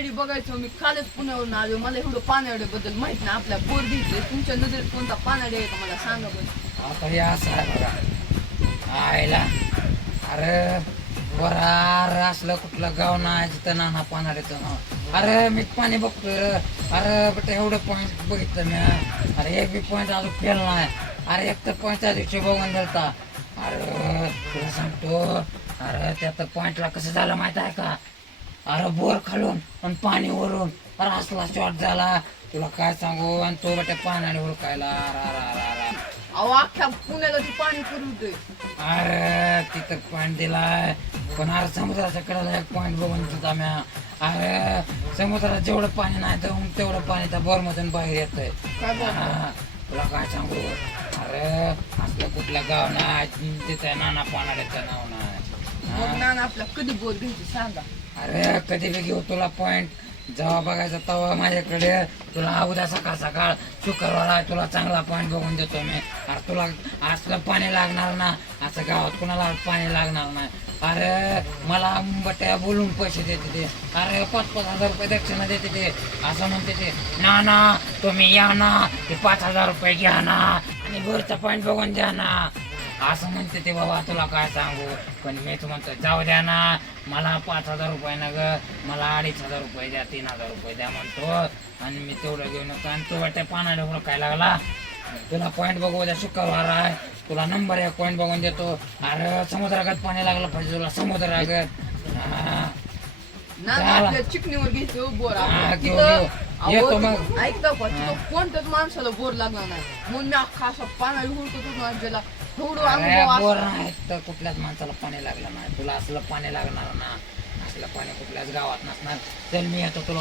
पानडी बघायचो मी कालच पुण्यावरून आलो. मला एवढं पानाड्याबद्दल माहीत नाही. आपल्या पोर तुमच्या नजरेत कोणता पानडी आहे का मला सांगा बरं. आता हे असं आहे बघा. आयला. अरे बरा अरे असलं कुठलं गाव नाही जिथं नाना पानाड्याचं नाव. अरे मी पाणी बघतोय. रे. अरे बट एवढं पॉईंट बघितलं मी. अरे एक बी पॉईंट अजून फेल नाही. अरे एक तर पॉईंटच्या दिवशी बघून गेलता. अरे तुला सांगतो. अरे त्या तर पॉईंटला कसं झालं माहीत आहे का? अरे बोर खालून आणि पाणी वरून अरे असला शॉर्ट झाला. तुला काय सांगू? आणि तो बेटा पाण्याने ओळखायला अरे अरे अरे अरे. अहो अख्ख्या पुण्याला ती पाणी पुरवतोय. अरे तिथं पॉईंट दिलाय. पण अरे समुद्राच्या कडेला एक पॉईंट बघून तिथं म्या अरे समुद्रात जेवढं पाणी नाही तर तेवढं पाणी त्या बोर मधून बाहेर येतंय. काय बोलतो? हा, तुला काय सांगू? अरे असलं कुठलं गाव नाही तिथं नाना पानाड्याचं नाव नाही मग ना नाना आपल्या कधी बोर घ्यायची सांगा. अरे कधी बी घेऊ तुला पॉईंट जेव्हा बघायचं तेव्हा माझ्याकडे तुला उद्या सकाळ सकाळ शुक्रवार आहे तुला चांगला पॉईंट बघून देतो मी. अरे तुला असलं पाणी लागणार ना. असं गावात कुणाला पाणी लागणार नाही. अरे मला बट्या बोलून पैसे देते ते. अरे पाच पाच हजार रुपये दक्षिणा देते ते. असं म्हणते ते. ना ना तुम्ही या ना. ते पाच हजार रुपये घ्या ना. आणि घरचा पॉईंट बघून द्या ना. असं म्हणते ते बाबा तुला काय सांगू? पण मी तू म्हणतो जाऊ द्या ना मला पाच हजार रुपये ना ग मला अडीच हजार रुपये द्या तीन हजार रुपये द्या म्हणतो. आणि मी तेवढं घेऊन येतो. आणि तू वाटतं पाण्याने काय लागला. तुला पॉईंट बघू द्या शुक्रवार आहे. तुला नंबर एक पॉईंट बघून देतो. अरे समुद्रागत पाणी लागलं पाहिजे तुला समुद्रागत. चिकणीवर घ्यायचो बोर. येतो मग. ऐकता कोणत्याच माणसाला बोर लागला नाही. म्हणून मी अख्खा असा पाण्याला हुडकत होतो माझ्याला एवढं अरे अनुभव बोर असला. नाही तर कुठल्याच माणसाला पाणी लागलं नाही. तुला असलं पाणी लागणार ना असलं पाणी कुठल्याच गावात नसणार. चल मी येतो तुला.